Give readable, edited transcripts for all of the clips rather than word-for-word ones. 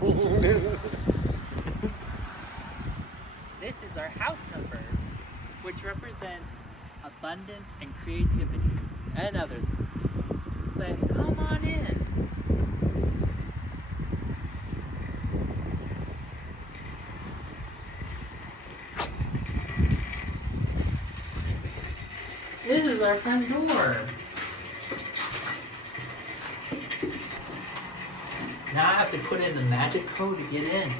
This is our house number, which represents abundance and creativity and other things. But come on in. This is our front door. Now I have to put in the magic code to get in.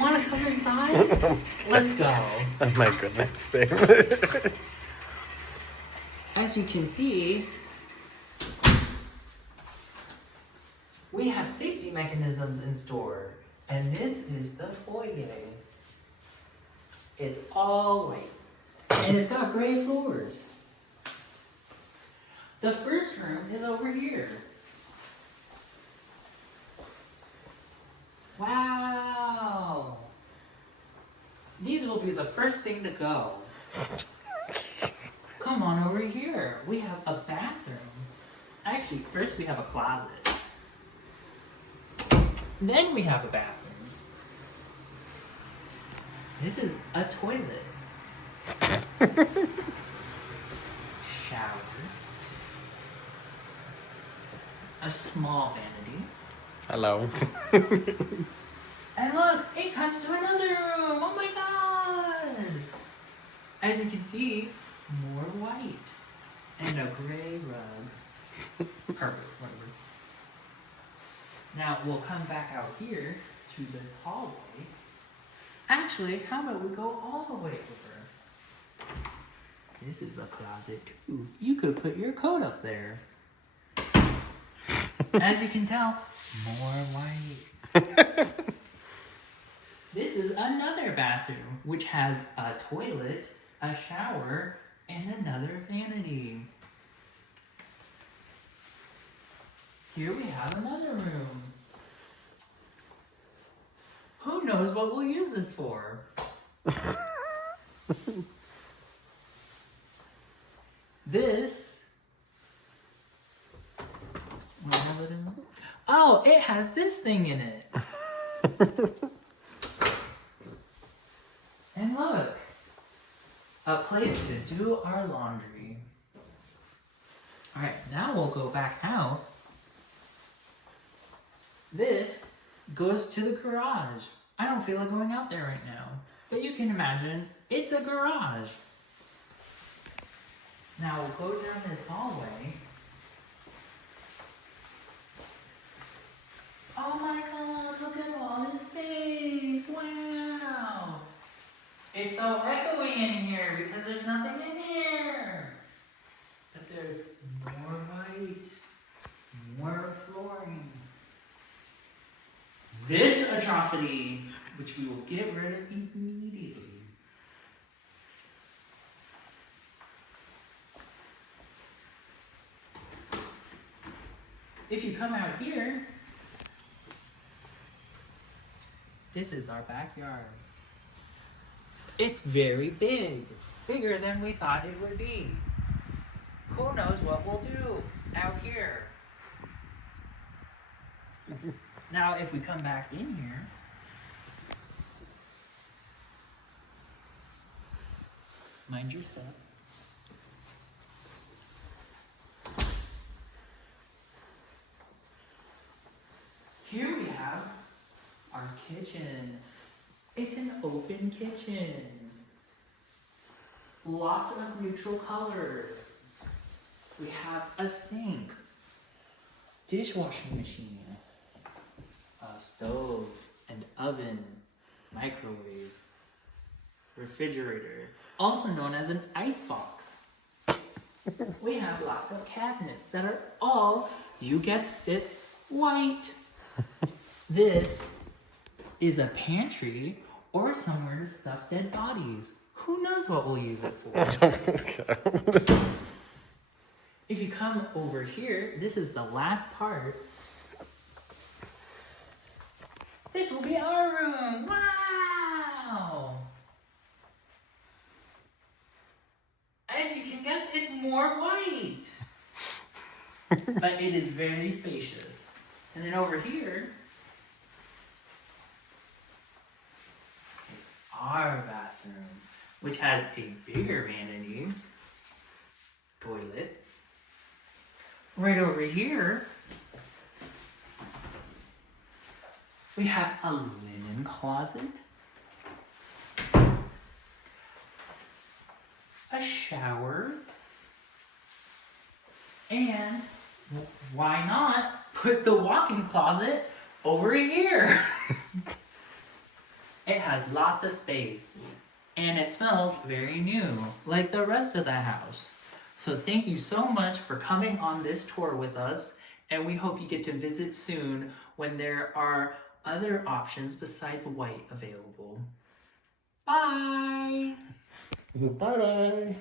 Want to come inside? Let's go. Oh my goodness, babe. As you can see, we have safety mechanisms in store. And this is the foyer. It's all white. And it's got gray floors. The first room is over here. Wow. These will be the first thing to go. Come on over here. We have a bathroom. Actually, first we have a closet. Then we have a bathroom. This is a toilet. Shower. A small vanity. Hello. And look, it comes to another room. Oh my god! As you can see, more white. And a gray rug. Carpet, whatever. Now we'll come back out here to this hallway. Actually, how about we go all the way over? This is a closet too. You could put your coat up there. As you can tell, more white. This is another bathroom, which has a toilet, a shower, and another vanity. Here we have another room. Who knows what we'll use this for? This. Wanna hold it in there? Oh, it has this thing in it. And look, a place to do our laundry. All right, now we'll go back out. This goes to the garage. I don't feel like going out there right now, but you can imagine it's a garage. Now we'll go down this hallway. Oh my god, look at all this space. Wow. It's so echoey in here because there's nothing in here. But there's more white, more flooring. This atrocity, which we will get rid of immediately. If you come out here, this is our backyard. It's very big, bigger than we thought it would be. Who knows what we'll do out here? Now, if we come back in here, mind your step. Here we have our kitchen. It's an open kitchen. Lots of neutral colors. We have a sink, dishwashing machine, a stove, an oven, microwave, refrigerator, also known as an icebox. We have lots of cabinets that are all, you guessed it, white. This is a pantry or somewhere to stuff dead bodies. Who knows what we'll use it for? If you come over here, this is the last part. This will be our room. Wow! As you can guess, it's more white. But it is very spacious. And then over here is our bathroom, which has a bigger vanity toilet. Right over here, we have a linen closet, a shower, and why not put the walk-in closet over here? It has lots of space and it smells very new, like the rest of the house. So thank you so much for coming on this tour with us, and we hope you get to visit soon when there are other options besides white available. Bye! Bye bye.